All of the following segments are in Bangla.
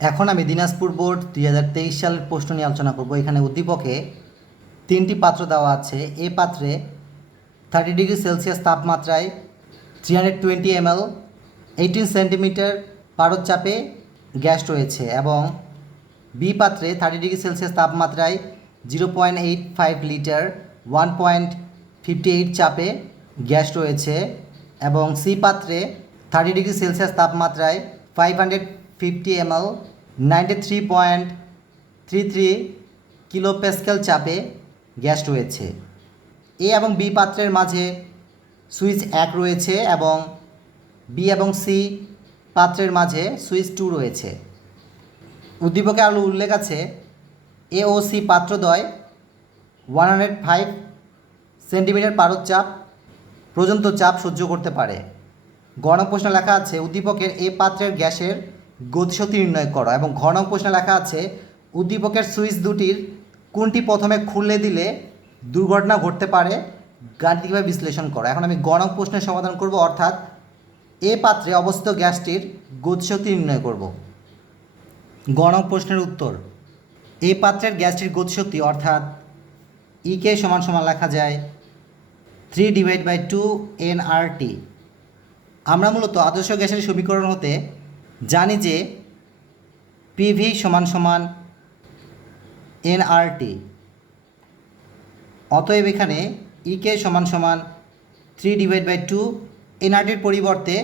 এখন আমি দিনাজপুর বোর্ড দুই হাজার তেইশ সালের প্রশ্ন নিয়ে আলোচনা করব। এখানে উদ্দীপকে তিনটি পাত্র দেওয়া আছে। এ পাত্রে থার্টি ডিগ্রি সেলসিয়াস তাপমাত্রায় three hundred twenty ML eighteen centimetre পারদ চাপে গ্যাস রয়েছে এবং বি পাত্রে থার্টি ডিগ্রি সেলসিয়াস তাপমাত্রায় zero point eight five litre one point fifty eight চাপে গ্যাস রয়েছে এবং সি পাত্রে থার্টি ডিগ্রি সেলসিয়াস তাপমাত্রায় five hundred fifty ML ninety three point three three kilopascal চাপে গ্যাস রয়েছে এ এবং বি পাত্রের মাঝে সুইচ এক রয়েছে এবং বি এবং সি পাত্রের মাঝে সুইচ টু রয়েছে। উদ্দীপকে আরও উল্লেখ আছে, এ ও সি পাত্রদ্বয় ওয়ান হান্ড্রেড ফাইভ সেন্টিমিটার পারদ চাপ পর্যন্ত চাপ সহ্য করতে পারে। গণ প্রশ্ন লেখা আছে, উদ্দীপকের এ পাত্রের গ্যাসের গতিশক্তি নির্ণয় করো এবং ঘন প্রশ্নে লেখা আছে, উদ্দীপকের সুইচ দুটির কোনটি প্রথমে খুললে দিলে দুর্ঘটনা ঘটতে পারে? গাণিতিকভাবে বিশ্লেষণ করো। এখন আমি গণক প্রশ্নের সমাধান করব, অর্থাৎ এ পাত্রে অবস্থিত গ্যাসটির গতিশক্তি নির্ণয় করব। গণক প্রশ্নের উত্তর, এ পাত্রের গ্যাসটির গতিশক্তি, অর্থাৎ ইকে সমান সমান লেখা যায় three divide by two N R T আমরা মূলত আদর্শ গ্যাসের সমীকরণ হতে জানি যে পিভি সমান সমান এন আর টি অতএব এখানে ইকে সমান সমান থ্রি ডিভাইড বাই টু এনআরটির পরিবর্তে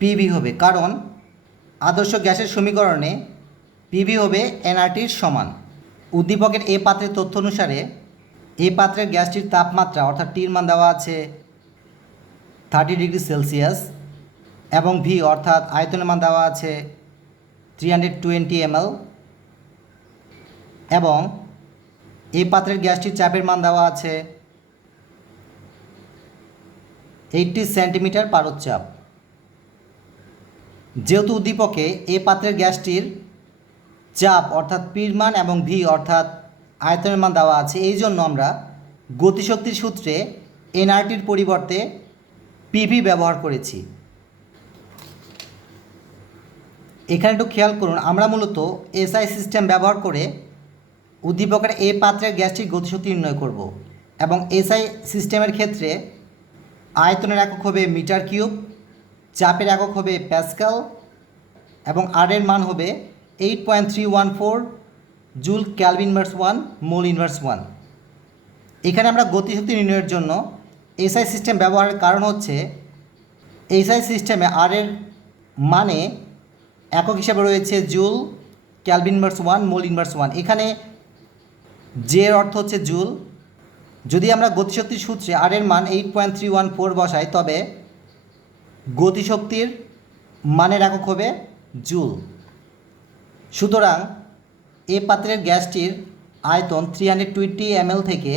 পিভি হবে। কারণ আদর্শ গ্যাসের সমীকরণে পিভি হবে এনআরটির সমান। উদ্দীপকের এ পাত্রের তথ্য অনুসারে এ পাত্রের গ্যাসটির তাপমাত্রা, অর্থাৎ টির মান দেওয়া আছে থার্টি ডিগ্রি সেলসিয়াস এবং ভি অর্থাৎ আয়তনের মান দেওয়া আছে থ্রি হান্ড্রেড টোয়েন্টি এমএল এবং এই পাত্রের গ্যাসটির চাপের মান দেওয়া আছে এইটটি সেন্টিমিটার পারদ চাপ। যেহেতু উদ্দীপকে এ পাত্রের গ্যাসটির চাপ অর্থাৎ পির মান এবং ভি অর্থাৎ আয়তনের মান দেওয়া আছে, এই জন্য আমরা গতিশক্তির সূত্রে এনআরটির পরিবর্তে পিভি ব্যবহার করেছি। এখানে একটু খেয়াল করুন, আমরা মূলত এসআই সিস্টেম ব্যবহার করে উদ্দীপকের এ পাত্রের গ্যাসটির গতিশক্তি নির্ণয় করব এবং এসআই সিস্টেমের ক্ষেত্রে আয়তনের একক হবে মিটার কিউব, চাপের একক হবে প্যাসকাল এবং আরের মান হবে eight point three one four joule kelvin inverse one, mole inverse one. এখানে আমরা গতিশক্তি নির্ণয়ের জন্য এসআই সিস্টেম ব্যবহারের কারণ হচ্ছে এসআই সিস্টেমে আরের মানে একক হিসাবে রয়েছে joule, kelvin inverse one, mole inverse one. এখানে জে এর অর্থ হচ্ছে জুল। যদি আমরা গতিশক্তির সূত্রে আর এর মান eight point three one four বসাই, তবে গতিশক্তির মানের একক হবে জুল। সুতরাং এ পাত্রের গ্যাসটির আয়তন থ্রি হান্ড্রেড টোয়েন্টি এমএল থেকে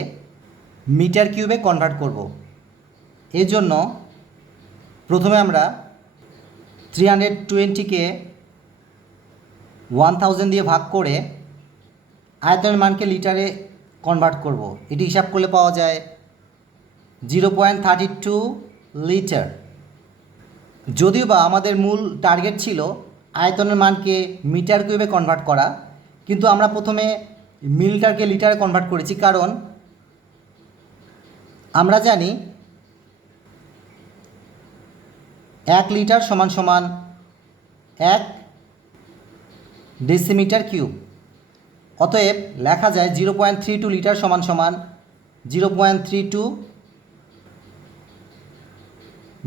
মিটার কিউবে কনভার্ট করব। এর জন্য প্রথমে আমরা থ্রি হান্ড্রেড টোয়েন্টিকে ওয়ান থাউজেন্ড দিয়ে ভাগ করে আয়তনের মানকে লিটারে কনভার্ট করব। এটি হিসাব করলে পাওয়া যায় zero point thirty two litre যদিও বা আমাদের মূল টার্গেট ছিল আয়তনের মানকে মিটার কিউবে কনভার্ট করা, কিন্তু আমরা প্রথমে মিলিটারকে লিটারে কনভার্ট করেছি, কারণ আমরা জানি এক লিটার সমান সমান এক ডেসিমিটার কিউব। অতএব লেখা যায় zero point three two litre সমান সমান zero point three two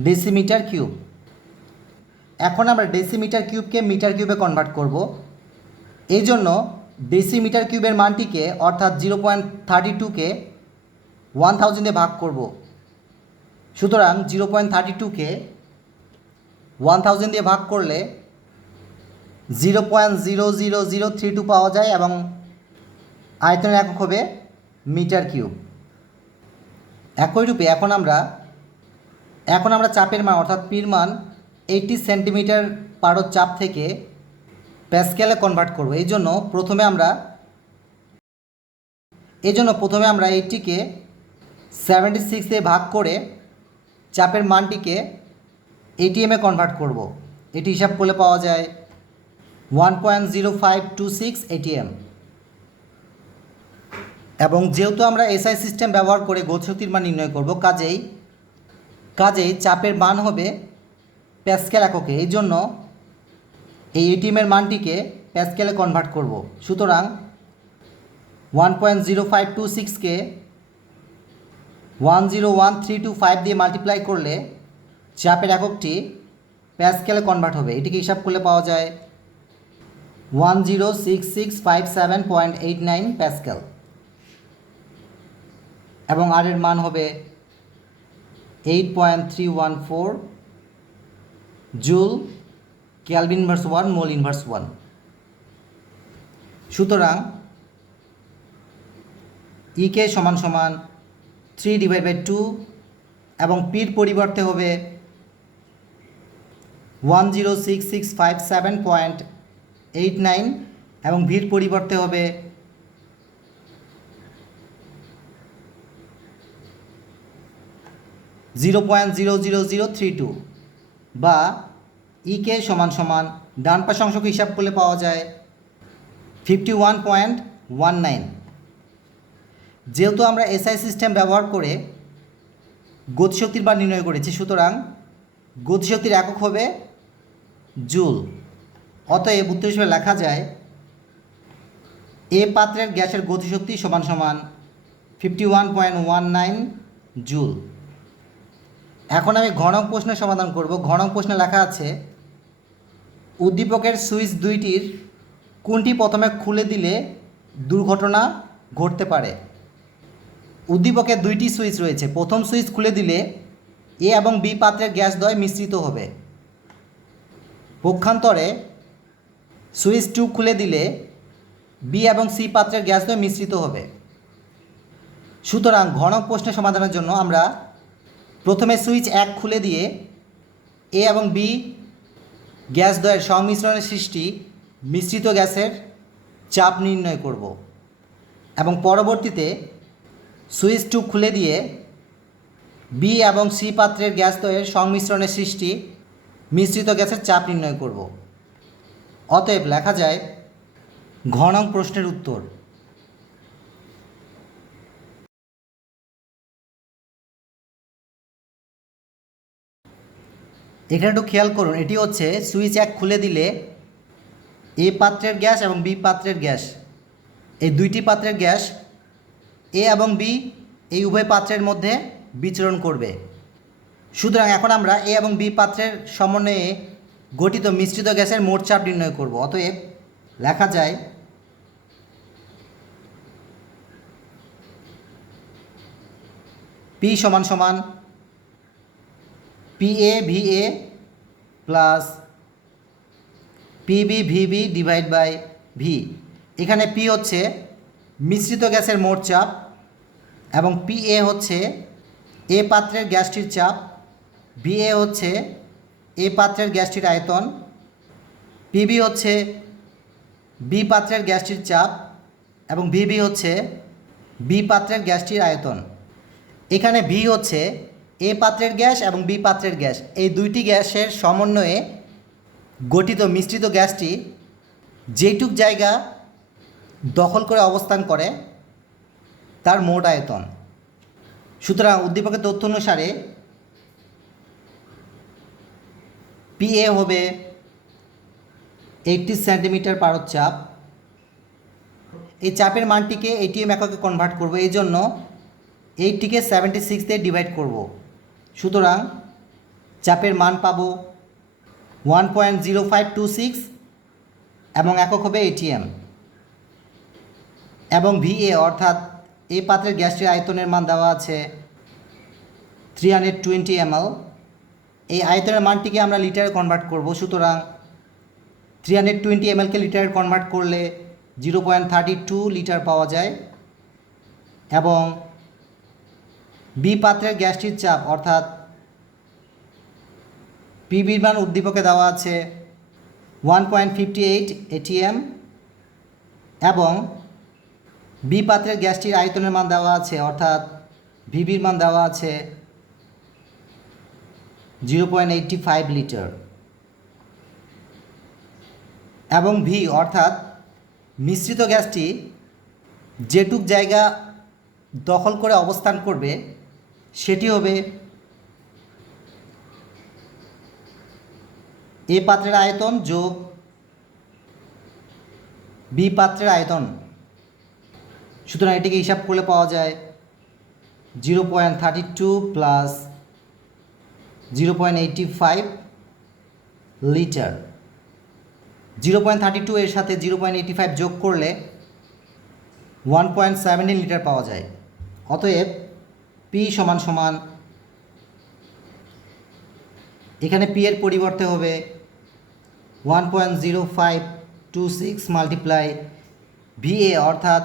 decimetre cube. এখন আমরা ডেসিমিটার কিউবকে মিটার কিউবে কনভার্ট করব। এই জন্য ডেসিমিটার কিউবের মানটিকে অর্থাৎ জিরো পয়েন্ট থার্টি টুকে ওয়ান থাউজেন্ডে ভাগ করব। সুতরাং জিরো পয়েন্ট থার্টি টুকে ওয়ান থাউজেন্ড দিয়ে ভাগ করলে zero point zero zero zero three two পাওয়া যায় এবং আয়তনের একক হবে মিটার কিউব। একই রূপে এখন আমরা এখন আমরা চাপের মান, অর্থাৎ পির মান এইটটি সেন্টিমিটার পারদ চাপ থেকে প্যাসকেলে কনভার্ট করব। এই জন্য প্রথমে আমরা, এই জন্য প্রথমে আমরা এইটটিকে সেভেন্টি সিক্সে ভাগ করে চাপের মানটিকে এটিএমে কনভার্ট করব। এটি হিসাব করলে পাওয়া যায় one point zero five two six ATM এবং যেহেতু আমরা এসআই সিস্টেম ব্যবহার করে গতিশক্তির মান নির্ণয় করব, কাজেই কাজেই চাপের মান হবে প্যাসকেল এককে। এই জন্য এই এটিএমের মানটিকে প্যাসকেলে কনভার্ট করব। সুতরাং one point zero five two সিক্সকে one zero one three two five দিয়ে মাল্টিপ্লাই করলে চাপের এককটি প্যাসকেলে কনভার্ট হবে। এটিকে হিসাব করলে পাওয়া যায় one zero six six five seven point eight nine pascal এবং আর এর মান হবে eight point three one four joule kelvin inverse one mole inverse one সুতরাং ইকে সমান সমান থ্রি ডিভাইড বাই টু এবং পির পরিবর্তে হবে one zero six six five seven point eight nine এবং ভির পরিবর্তে হবে zero point zero zero zero three two বা ইকে সমান সমান ডান পাশ অংশকে হিসাব করলে পাওয়া যায় fifty one point one nine. যেহেতু আমরা এসআই সিস্টেম ব্যবহার করে গতিশক্তির মান নির্ণয় করেছি, সুতরাং গতিশক্তির একক হবে জুল। অতএব উত্তর হিসেবে লেখা যায়, এ পাত্রের গ্যাসের গতিশক্তি সমান সমান fifty one point one nine joule এখন আমি ঘনক প্রশ্নের সমাধান করব। ঘনক প্রশ্নে লেখা আছে, উদ্দীপকের সুইচ দুইটির কোনটি প্রথমে খুলে দিলে দুর্ঘটনা ঘটতে পারে? উদ্দীপকের দুইটি সুইচ রয়েছে। প্রথম সুইচ খুলে দিলে এ এবং বি পাত্রের গ্যাস দ্বয় মিশ্রিত হবে। পক্ষান্তরে সুইচ টু খুলে দিলে বি এবং সি পাত্রের গ্যাস দ্বয় মিশ্রিত হবে। সুতরাং ঘনক প্রশ্নের সমাধানের জন্য আমরা প্রথমে সুইচ এক খুলে দিয়ে এ এবং বি গ্যাস দ্বয়ের সংমিশ্রণের সৃষ্টি মিশ্রিত গ্যাসের চাপ নির্ণয় করব এবং পরবর্তীতে সুইচ টু খুলে দিয়ে বি এবং সি পাত্রের গ্যাস দ্বয়ের সংমিশ্রণের সৃষ্টি মিশ্রিত গ্যাসের চাপ নির্ণয় করব। অতএব লেখা যায়, ঘনং প্রশ্নের উত্তর। এখানে একটু খেয়াল করুন, এটি হচ্ছে সুইচ এক খুলে দিলে এ পাত্রের গ্যাস এবং বি পাত্রের গ্যাস। এই দুইটি পাত্রের গ্যাস এ এবং বি এই উভয় পাত্রের মধ্যে বিচরণ করবে। সুতরাং এখন আমরা এ এবং বি পাত্রের সমন্বয়ে গঠিত মিশ্রিত গ্যাসের মোট চাপ নির্ণয় করব। অতএব লেখা যায় পি সমান সমান P A V A plus PB VB divide by V এখানে পি হচ্ছে মিশ্রিত গ্যাসের মোট চাপ এবং পি এ হচ্ছে এ পাত্রের গ্যাসটির চাপ। ভি এ হচ্ছে এ পাত্রের গ্যাসটির আয়তন পিবি হচ্ছে বি পাত্রের গ্যাসটির চাপ এবং ভিবি হচ্ছে বি পাত্রের গ্যাসটির আয়তন। এখানে ভি হচ্ছে এ পাত্রের গ্যাস এবং বি পাত্রের গ্যাস। এই দুইটি গ্যাসের সমন্বয়ে গঠিত মিশ্রিত গ্যাসটি যেটুক জায়গা দখল করে অবস্থান করে, তার মোট আয়তন। সুতরাং উদ্দীপকের তথ্য অনুসারে পিএ হবে এইটটি সেন্টিমিটার পারদ চাপ এই চাপের মানটিকে এটিএম এককে কনভার্ট করব। এই জন্য এইটটিকে সেভেন্টি সিক্স দিয়ে ডিভাইড করব। সুতরাং চাপের মান পাব one point zero five two six এবং একক হবে এটিএম এবং ভিএ অর্থাৎ এই পাত্রের গ্যাসটির আয়তনের মান দেওয়া আছে থ্রি হান্ড্রেড টোয়েন্টি এমএল এই আয়তনের মানটিকে আমরা লিটারে কনভার্ট করব। সুতরাং থ্রি হান্ড্রেড টোয়েন্টি এমএলকে লিটারে কনভার্ট করলে zero point thirty two litre পাওয়া যায় এবং বি পাত্রের গ্যাসটির চাপ, অর্থাৎ পিবির মান উদ্দীপকে দেওয়া আছে one point fifty eight ATM এবং বি পাত্রের গ্যাসটির আয়তনের মান দেওয়া আছে, অর্থাৎ ভিবির মান দেওয়া আছে zero point eighty five litre. এবং ভি অর্থাৎ মিশ্রিত গ্যাসটি যেটুক জায়গা দখল করে অবস্থান করবে, সেটি হবে এ পাত্রের আয়তন যোগ বি পাত্রের আয়তন। সুতরাং এটিকে হিসাব করলে পাওয়া যায় zero point thirty two plus zero point eighty five litre. Zero point thirty two এর সাথে জিরো পয়েন্ট এইটি ফাইভ যোগ করলে ওয়ান পয়েন্ট সেভেন্টিন লিটার পাওয়া যায়। অতএব পি সমান সমান এখানে পি এর পরিবর্তে হবে one point zero five two six multiply VA অর্থাৎ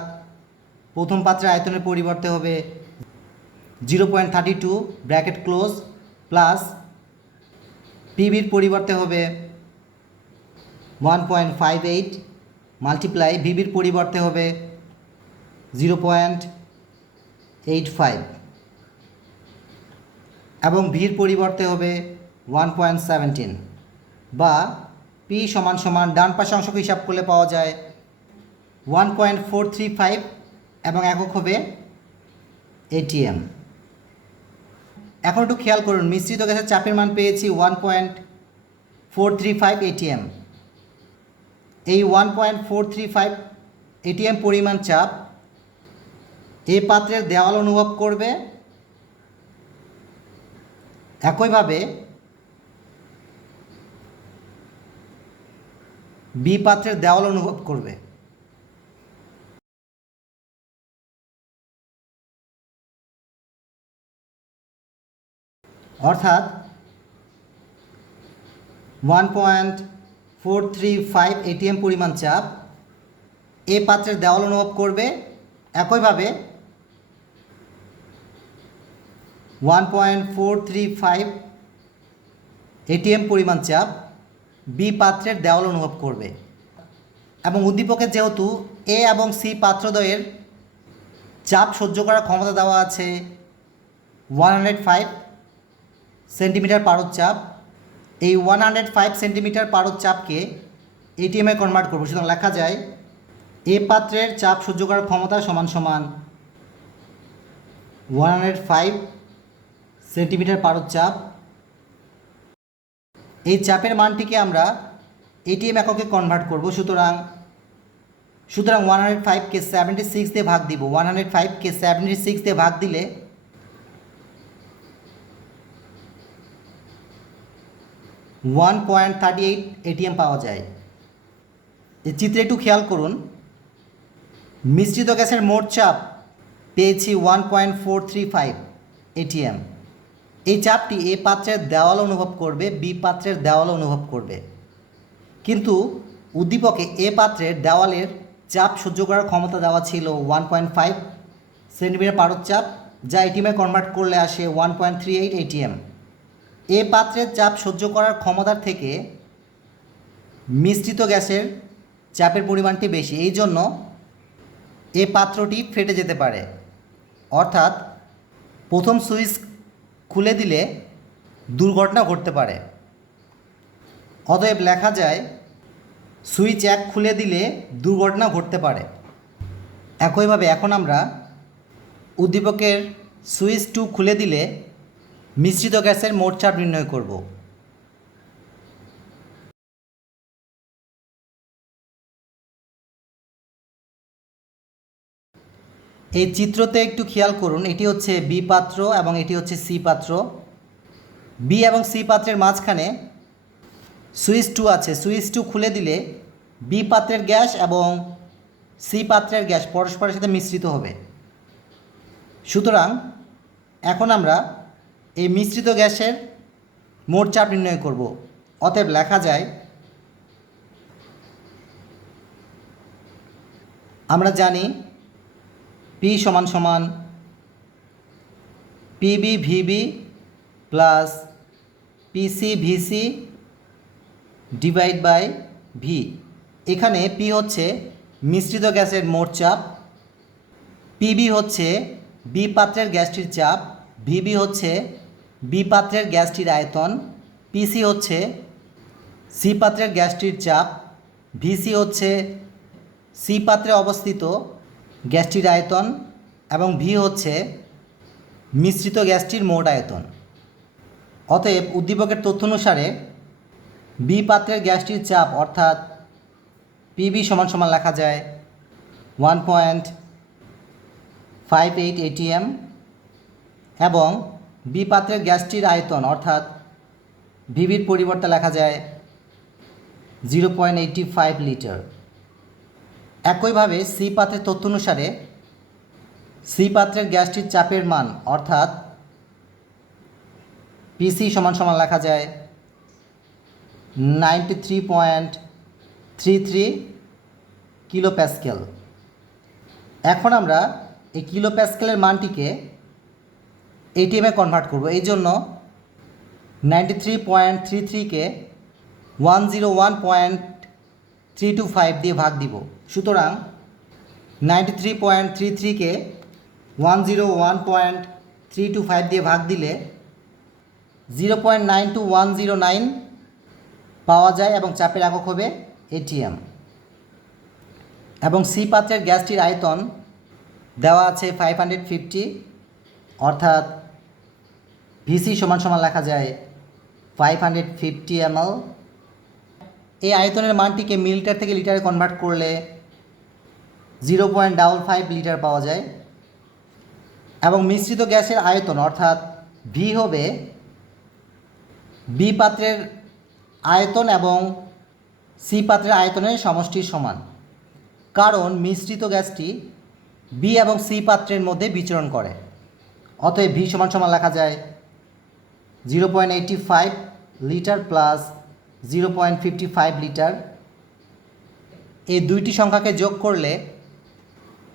প্রথম পাত্রের আয়তনের পরিবর্তে হবে zero point thirty two bracket close plus পিবির পরিবর্তে হবে one point five eight multiply ভিবির পরিবর্তে হবে জিরো পয়েন্ট এইট ফাইভ এবং ভির পরিবর্তে হবে ওয়ান পয়েন্ট সেভেন্টিন বা পি সমান সমান ডান পাশে অংশকে হিসাব করলে পাওয়া যায় one point four three five এবং একক হবে এটিএম এখন একটু খেয়াল করুন, মিশ্রিত গ্যাসের চাপের মান পেয়েছি one point four three five ATM এই one point four three five ATM পরিমাণ চাপ এই পাত্রের দেওয়াল অনুভব করবে। একইভাবে বি পাত্রের দেওয়াল অনুভব করবে। অর্থাৎ one point four three five ATM পরিমাণ চাপ এ পাত্রের দেওয়াল অনুভব করবে একইভাবে one point four three five ATM পরিমাণ চাপ বি পাত্রের দেওয়াল অনুভব করবে। এবং উদ্দীপকের যেহেতু এ এবং সি পাত্রদ্বয়ের চাপ সহ্য করার ক্ষমতা দেওয়া আছে ওয়ান হান্ড্রেড ফাইভ সেন্টিমিটার পারদ চাপ। এই ওয়ান হান্ড্রেড ফাইভ সেন্টিমিটার পারদ চাপকে এটিএমে কনভার্ট করব। সুতরাং লেখা যায়, এ পাত্রের চাপ সহ্য করার ক্ষমতা সমান সমান ওয়ান হান্ড্রেড ফাইভ সেন্টিমিটার পারদ চাপ। এই চাপের মানটিকে আমরা এটিএম এককে কনভার্ট করব। সুতরাং সুতরাং ওয়ান হান্ড্রেড ফাইভকে সেভেন্টি সিক্স দিয়ে ভাগ দিব। ওয়ান হান্ড্রেড ফাইভকে সেভেন্টি সিক্স দিয়ে ভাগ দিলে one point thirty eight ATM পাওয়া যায়। এই চিত্রে একটু খেয়াল করুন। মিশ্রিত গ্যাসের মোট চাপ পেয়েছি one point four three five ATM এই চাপটি এ পাত্রের দেওয়াল অনুভব করবে, বি পাত্রের দেওয়াল অনুভব করবে। কিন্তু উদ্দীপকে এ পাত্রের দেওয়ালের চাপ সহ্য করার ক্ষমতা দেওয়া ছিল ওয়ান পয়েন্ট ফাইভ সেন্টিমিটার পারদ চাপ, যা এটিএমে কনভার্ট করলে আসে one point three eight ATM A পাত্রের চাপ সহ্য করার ক্ষমতার থেকে মিশ্রিত গ্যাসের চাপের পরিমাণটি বেশি। এই জন্য এ পাত্রটি ফেটে যেতে পারে। অর্থাৎ প্রথম সুইচ খুলে দিলে দুর্ঘটনা ঘটতে পারে। অতএব লেখা যায়, সুইচ এক খুলে দিলে দুর্ঘটনা ঘটতে পারে। একইভাবে এখন আমরা উদ্দীপকের সুইচ টু খুলে দিলে মিশ্রিত গ্যাসের মোট চাপ নির্ণয় করব। এই চিত্রতে একটু খেয়াল করুন, এটি হচ্ছে বি পাত্র এবং এটি হচ্ছে সি পাত্র। বি এবং সি পাত্রের মাঝখানে সুইচ টু আছে। সুইচ টু খুলে দিলে বি পাত্রের গ্যাস এবং সি পাত্রের গ্যাস পরস্পরের সাথে মিশ্রিত হবে। সুতরাং এখন আমরা এই মিশ্রিত গ্যাসের মোট চাপ নির্ণয় করব। অতএব লেখা যায়, আমরা জানি পি সমান সমান PB VB plus PC VC divide by V এখানে পি হচ্ছে মিশ্রিত গ্যাসের মোট চাপ পিবি হচ্ছে বি পাত্রের গ্যাসটির চাপ ভিবি হচ্ছে বি পাত্রের গ্যাসটির আয়তন, পিসি হচ্ছে সি পাত্রের গ্যাসটির চাপ, ভিসি হচ্ছে সি পাত্রে অবস্থিত গ্যাসটির আয়তন এবং ভি হচ্ছে মিশ্রিত গ্যাসটির মোট আয়তন। অতএব উদ্দীপকের তথ্য অনুসারে বি পাত্রের গ্যাসটির চাপ অর্থাৎ পিবি সমান সমান লেখা যায় one point five eight ATM এবং বি পাত্রের গ্যাসটির আয়তন, অর্থাৎ ভিভির পরিবর্তে লেখা যায় zero point eighty five litre একইভাবে সি পাত্রের তথ্য অনুসারে সি পাত্রের গ্যাসটির চাপের মান, অর্থাৎ পিসি সমান সমান লেখা যায় ninety three point three three kilopascal এখন আমরা এই কিলো প্যাসকেলের মানটিকে এটিএমে কনভার্ট করব। এই জন্য ninety three point three থ্রিকে one zero one point three two five দিয়ে ভাগ দিব। সুতরাং ninety three point three থ্রিকে one zero one point three two five দিয়ে ভাগ দিলে zero point nine two one zero nine পাওয়া যায় এবং চাপের একক হবে এটিএম এবং সি পাত্রের গ্যাসটির আয়তন দেওয়া আছে ফাইভ হান্ড্রেড ফিফটি অর্থাৎ ভিসি সমান সমান লেখা যায় ফাইভ হান্ড্রেড ফিফটি এমএল এই আয়তনের মানটিকে মিলিটার থেকে লিটারে কনভার্ট করলে zero point double five litre পাওয়া যায়। এবং মিশ্রিত গ্যাসের আয়তন, অর্থাৎ ভি হবে বি পাত্রের আয়তন এবং সি পাত্রের আয়তনের সমষ্টির সমান। কারণ মিশ্রিত গ্যাসটি বি এবং সি পাত্রের মধ্যে বিচরণ করে। অতএব ভি সমান সমান লেখা যায় zero point eighty five litre plus zero point fifty five litre এই দুইটি সংখ্যাকে যোগ করলে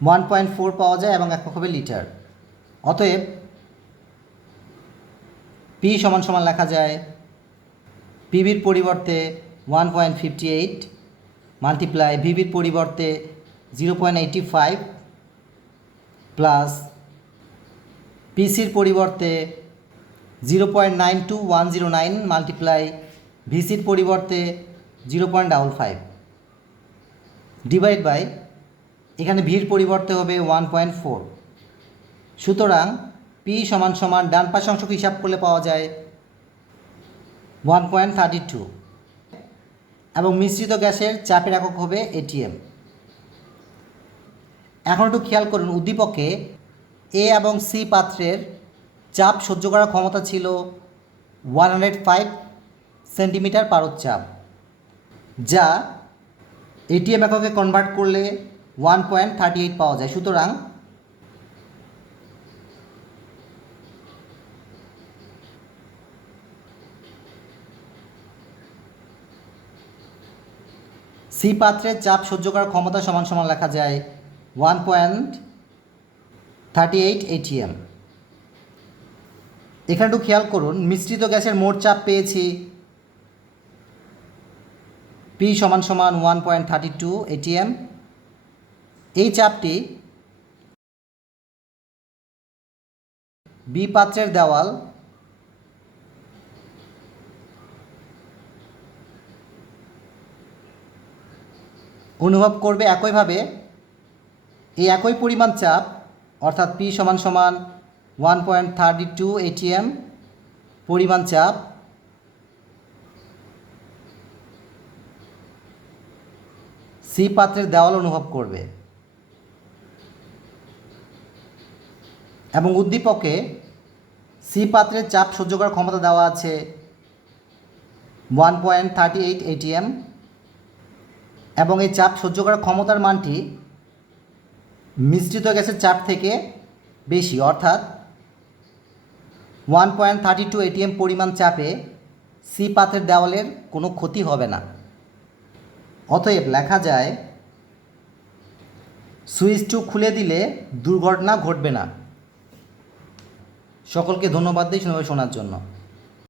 ওয়ান পয়েন্ট ফোর পাওয়া যায় এবং একক হবে লিটার অতএব পি সমান সমান লেখা যায় পিবির পরিবর্তে one point fifty eight multiply ভিবির পরিবর্তে zero point eighty five plus পিসির পরিবর্তে zero point nine two one zero nine multiply ভিসির পরিবর্তে zero point double five divide by এখানে ভির পরিবর্তে হবে ওয়ান পয়েন্ট ফোর সুতরাং পি সমান সমান ডান পাশ অংশকে হিসাব করলে পাওয়া যায় ওয়ান পয়েন্ট থার্টি টু এবং মিশ্রিত গ্যাসের চাপের একক হবে এটিএম এখন একটু খেয়াল করুন, উদ্দীপকে এ এবং সি পাত্রের চাপ সহ্য করার ক্ষমতা ছিল ওয়ান হান্ড্রেড ফাইভ সেন্টিমিটার পারদ যা এটিএম এককে কনভার্ট করলে ওয়ান পয়েন্ট থার্টি এইট পাওয়া যায়। সুতরাং সি পাত্রের চাপ সহ্য করার ক্ষমতা সমান সমান লেখা যায় one point thirty eight ATM এখানে একটু খেয়াল করুন, মিশ্রিত গ্যাসের মোট চাপ পেয়েছি পি সমান সমান one point thirty two ATM এই চাপটি বি পাত্রের দেওয়াল অনুভব করবে একইভাবে এই একই পরিমাণ চাপ অর্থাৎ পি সমান সমান one point thirty two ATM পরিমাণ চাপ। সি পাত্রের দেওয়াল অনুভব করবে। এবং উদ্দীপকে সি পাত্রের চাপ সহ্য করার ক্ষমতা দেওয়া আছে one point thirty eight ATM এবং এই চাপ সহ্য করার ক্ষমতার মানটি মিশ্রিত গ্যাসের চাপ থেকে বেশি, অর্থাৎ one point thirty two ATM পরিমাণ চাপে সি পাথের দেওয়ালের কোনো ক্ষতি হবে না। অতএব লেখা যায়, সুইচ টু খুলে দিলে দুর্ঘটনা ঘটবে না। সকলকে ধন্যবাদ দিই শুনে শোনার জন্য।